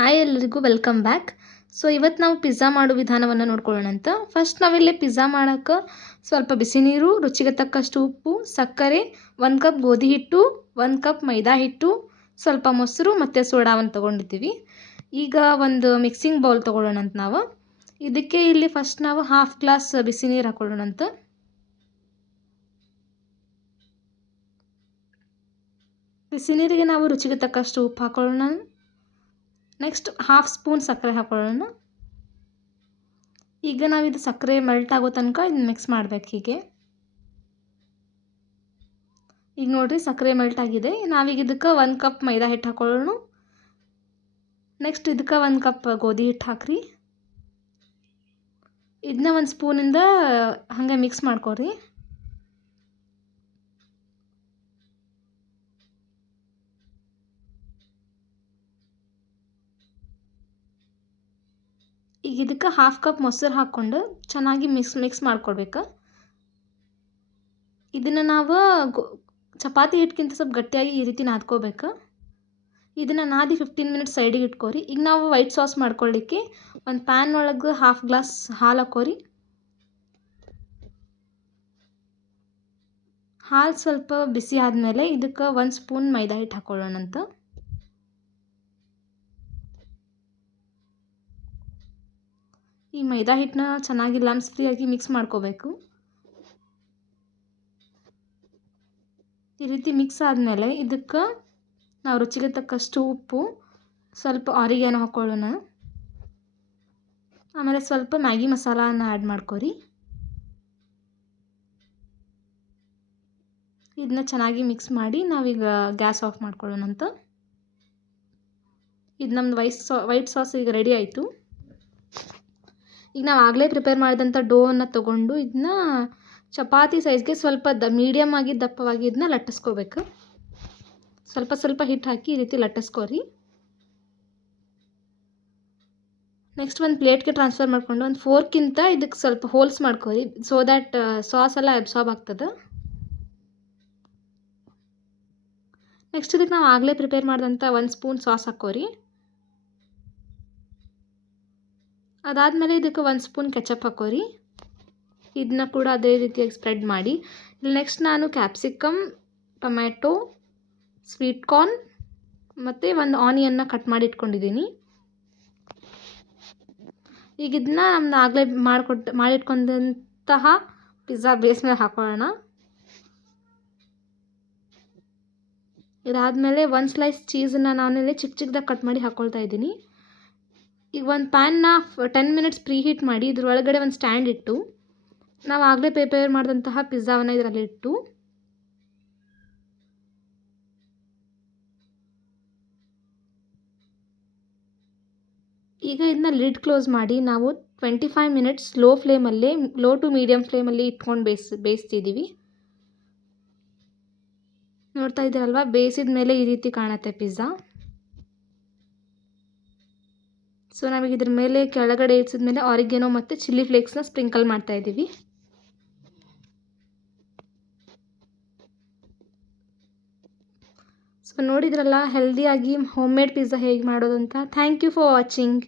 Hi ಎಲ್ಲರಿಗೂ welcome back. So ಇವತ್ತು ನಾವು ಪಿಜ್ಜಾ ಮಾಡೋ ವಿಧಾನವನ್ನು ನೋಡ್ಕೊಳ್ಳೋಣ ಅಂತ. ಫಸ್ಟ್ ನಾವಿಲ್ಲಿ ಪಿಜ್ಜಾ ಮಾಡೋಕ್ಕೆ ಸ್ವಲ್ಪ ಬಿಸಿ ನೀರು, ರುಚಿಗೆ ತಕ್ಕಷ್ಟು ಉಪ್ಪು, ಸಕ್ಕರೆ, 1 ಕಪ್ ಗೋಧಿ ಹಿಟ್ಟು, 1 ಕಪ್ ಮೈದಾ ಹಿಟ್ಟು, ಸ್ವಲ್ಪ ಮೊಸರು ಮತ್ತು ಸೋಡಾವನ್ನು ತೊಗೊಂಡಿದ್ದೀವಿ. ಈಗ ಒಂದು ಮಿಕ್ಸಿಂಗ್ ಬೌಲ್ ತೊಗೊಳ್ಳೋಣ ಅಂತ ನಾವು. ಇದಕ್ಕೆ ಇಲ್ಲಿ ಫಸ್ಟ್ ನಾವು 1/2 ಗ್ಲಾಸ್ ಬಿಸಿ ನೀರು ಹಾಕೊಳ್ಳೋಣ ಅಂತ. ಬಿಸಿ ನೀರಿಗೆ ನಾವು ರುಚಿಗೆ ತಕ್ಕಷ್ಟು ಉಪ್ಪು ಹಾಕೊಳ್ಳೋಣ. ನೆಕ್ಸ್ಟ್ 1/2 ಸ್ಪೂನ್ ಸಕ್ಕರೆ ಹಾಕೊಳ್ಳೋಣ. ಈಗ ನಾವಿದು ಸಕ್ಕರೆ ಮೆಲ್ಟ್ ಆಗೋ ತನಕ ಇದನ್ನ ಮಿಕ್ಸ್ ಮಾಡಬೇಕು. ಈಗ ನೋಡಿರಿ ಸಕ್ಕರೆ ಮೆಲ್ಟ್ ಆಗಿದೆ. ನಾವೀಗ ಇದಕ್ಕೆ 1 ಕಪ್ ಮೈದಾ ಹಿಟ್ಟು ಹಾಕೊಳ್ಳೋಣ. ನೆಕ್ಸ್ಟ್ ಇದಕ್ಕೆ 1 ಕಪ್ ಗೋಧಿ ಹಿಟ್ಟು ಹಾಕ್ರಿ. ಇದನ್ನ 1 ಸ್ಪೂನಿಂದ ಹಾಗೆ ಮಿಕ್ಸ್ ಮಾಡ್ಕೊರಿ. ಈಗ ಇದಕ್ಕೆ 1/2 ಕಪ್ ಮೊಸರು ಹಾಕ್ಕೊಂಡು ಚೆನ್ನಾಗಿ ಮಿಕ್ಸ್ ಮಾಡ್ಕೊಳ್ಬೇಕು. ಇದನ್ನು ನಾವು ಚಪಾತಿ ಹಿಟ್ಟಿಗಿಂತ ಸ್ವಲ್ಪ ಗಟ್ಟಿಯಾಗಿ ಈ ರೀತಿ ನಾದ್ಕೋಬೇಕು. ಇದನ್ನು ನಾದಿ 15 ಮಿನಿಟ್ಸ್ ಸೈಡಿಗೆ ಇಟ್ಕೋರಿ. ಈಗ ನಾವು ವೈಟ್ ಸಾಸ್ ಮಾಡ್ಕೊಳ್ಳಿಕ್ಕೆ ಒಂದು ಪ್ಯಾನ್ ಒಳಗೆ 1/2 ಗ್ಲಾಸ್ ಹಾಲು ಹಾಕೋರಿ. ಹಾಲು ಸ್ವಲ್ಪ ಬಿಸಿ ಆದಮೇಲೆ ಇದಕ್ಕೆ 1 ಸ್ಪೂನ್ ಮೈದಾ ಹಿಟ್ಟು ಹಾಕೊಳ್ಳೋಣ ಅಂತ. ಈ ಮೈದಾ ಹಿಟ್ಟನ್ನ ಚೆನ್ನಾಗಿ ಲಮ್ಸ್ ಫ್ರೀಯಾಗಿ ಮಿಕ್ಸ್ ಮಾಡ್ಕೋಬೇಕು. ಈ ರೀತಿ ಮಿಕ್ಸ್ ಆದಮೇಲೆ ಇದಕ್ಕೆ ನಾವು ರುಚಿಗೆ ತಕ್ಕಷ್ಟು ಉಪ್ಪು, ಸ್ವಲ್ಪ ಆರಿಗ್ಯಾನೋ ಹಾಕೊಳ್ಳೋಣ. ಆಮೇಲೆ ಸ್ವಲ್ಪ ಮ್ಯಾಗಿ ಮಸಾಲಾನ ಆ್ಯಡ್ ಮಾಡ್ಕೊರಿ. ಇದನ್ನ ಚೆನ್ನಾಗಿ ಮಿಕ್ಸ್ ಮಾಡಿ ನಾವೀಗ ಗ್ಯಾಸ್ ಆಫ್ ಮಾಡ್ಕೊಳ್ಳೋಣ ಅಂತ. ಇದು ನಮ್ಮದು ವೈಟ್ ಸಾಸ್ ಈಗ ರೆಡಿ ಆಯಿತು. ಈಗ ನಾವು ಆಗಲೇ ಪ್ರಿಪೇರ್ ಮಾಡಿದಂಥ ಡೋವನ್ನು ತೊಗೊಂಡು ಇದನ್ನ ಚಪಾತಿ ಸೈಜ್ಗೆ ಸ್ವಲ್ಪ ಮೀಡಿಯಮ್ ಆಗಿ ದಪ್ಪವಾಗಿ ಇದನ್ನ ಲಟ್ಟಿಸ್ಕೋಬೇಕು. ಸ್ವಲ್ಪ ಸ್ವಲ್ಪ ಹಿಟ್ಟು ಹಾಕಿ ಈ ರೀತಿ ಲಟ್ಟಿಸ್ಕೋರಿ. ನೆಕ್ಸ್ಟ್ ಒಂದು ಪ್ಲೇಟ್ಗೆ ಟ್ರಾನ್ಸ್ಫರ್ ಮಾಡಿಕೊಂಡು ಒಂದು ಫೋರ್ಕಿಂತ ಇದಕ್ಕೆ ಸ್ವಲ್ಪ ಹೋಲ್ಸ್ ಮಾಡ್ಕೋರಿ, ಸೊ ದ್ಯಾಟ್ ಸಾಸ್ ಎಲ್ಲ ಅಬ್ಸಾರ್ಬ್ ಆಗ್ತದೆ. ನೆಕ್ಸ್ಟ್ ಇದಕ್ಕೆ ನಾವು ಆಗಲೇ ಪ್ರಿಪೇರ್ ಮಾಡಿದಂಥ 1 ಸ್ಪೂನ್ ಸಾಸ್ ಹಾಕೋರಿ. ಅದಾದಮೇಲೆ ಇದಕ್ಕೆ 1 ಸ್ಪೂನ್ ಕೆಚಪ್ ಹಾಕೋರಿ. ಇದನ್ನ ಕೂಡ ಅದೇ ರೀತಿಯಾಗಿ ಸ್ಪ್ರೆಡ್ ಮಾಡಿ. ನೆಕ್ಸ್ಟ್ ನಾನು ಕ್ಯಾಪ್ಸಿಕಮ್, ಟೊಮ್ಯಾಟೊ, ಸ್ವೀಟ್ ಕಾರ್ನ್ ಮತ್ತು ಒಂದು ಆನಿಯನ್ನ ಕಟ್ ಮಾಡಿ ಇಟ್ಕೊಂಡಿದ್ದೀನಿ. ಈಗ ಇದನ್ನ ನಮ್ದು ಆಗಲೇ ಮಾಡಿಟ್ಕೊಂಡಂತಹ ಪಿಜ್ಜಾ ಬೇಸ್ ಮೇಲೆ ಹಾಕೊಳ್ಳೋಣ. ಇದಾದಮೇಲೆ 1 ಸ್ಲೈಸ್ ಚೀಸನ್ನು ನಾನಿಲ್ಲಿ ಚಿಕ್ಕ ಚಿಕ್ಕದಾಗಿ ಕಟ್ ಮಾಡಿ ಹಾಕ್ಕೊಳ್ತಾ ಇದ್ದೀನಿ. ಈಗ ಒಂದು ಪ್ಯಾನ್ನ 10 ಮಿನಿಟ್ಸ್ ಪ್ರೀ ಹೀಟ್ ಮಾಡಿ ಇದ್ರೊಳಗಡೆ ಒಂದು ಸ್ಟ್ಯಾಂಡ್ ಇಟ್ಟು ನಾವು ಆಗಲೇ ಪ್ರಿಪೇರ್ ಮಾಡಿದಂತಹ ಪಿಜ್ಜಾವನ್ನು ಇದರಲ್ಲಿ ಇಟ್ಟು ಈಗ ಇದನ್ನ ಲಿಡ್ ಕ್ಲೋಸ್ ಮಾಡಿ ನಾವು 25 ಮಿನಿಟ್ಸ್ ಲೋ ಟು ಮೀಡಿಯಮ್ ಫ್ಲೇಮಲ್ಲಿ ಇಟ್ಕೊಂಡು ಬೇಯಿಸ್ತಿದ್ದೀವಿ. ನೋಡ್ತಾ ಇದ್ದೀರಲ್ವ, ಬೇಯಿಸಿದ ಮೇಲೆ ಈ ರೀತಿ ಕಾಣುತ್ತೆ ಪಿಜ್ಜಾ. ಸೊ ನಾವೀಗ ಇದ್ರ ಮೇಲೆ ಕೆಳಗಡೆ ಇಳಿಸಿದ ಮೇಲೆ ಆರಿಗ್ಯಾನೋ ಮತ್ತು ಚಿಲ್ಲಿ ಫ್ಲೇಕ್ಸ್ನ ಸ್ಪ್ರಿಂಕಲ್ ಮಾಡ್ತಾ ಇದ್ದೀವಿ. ಸೊ ನೋಡಿದ್ರಲ್ಲ ಹೆಲ್ದಿಯಾಗಿ ಹೋಮ್ ಮೇಡ್ ಪಿಜ್ಜಾ ಹೇಗೆ ಮಾಡೋದು ಅಂತ. Thank you for watching.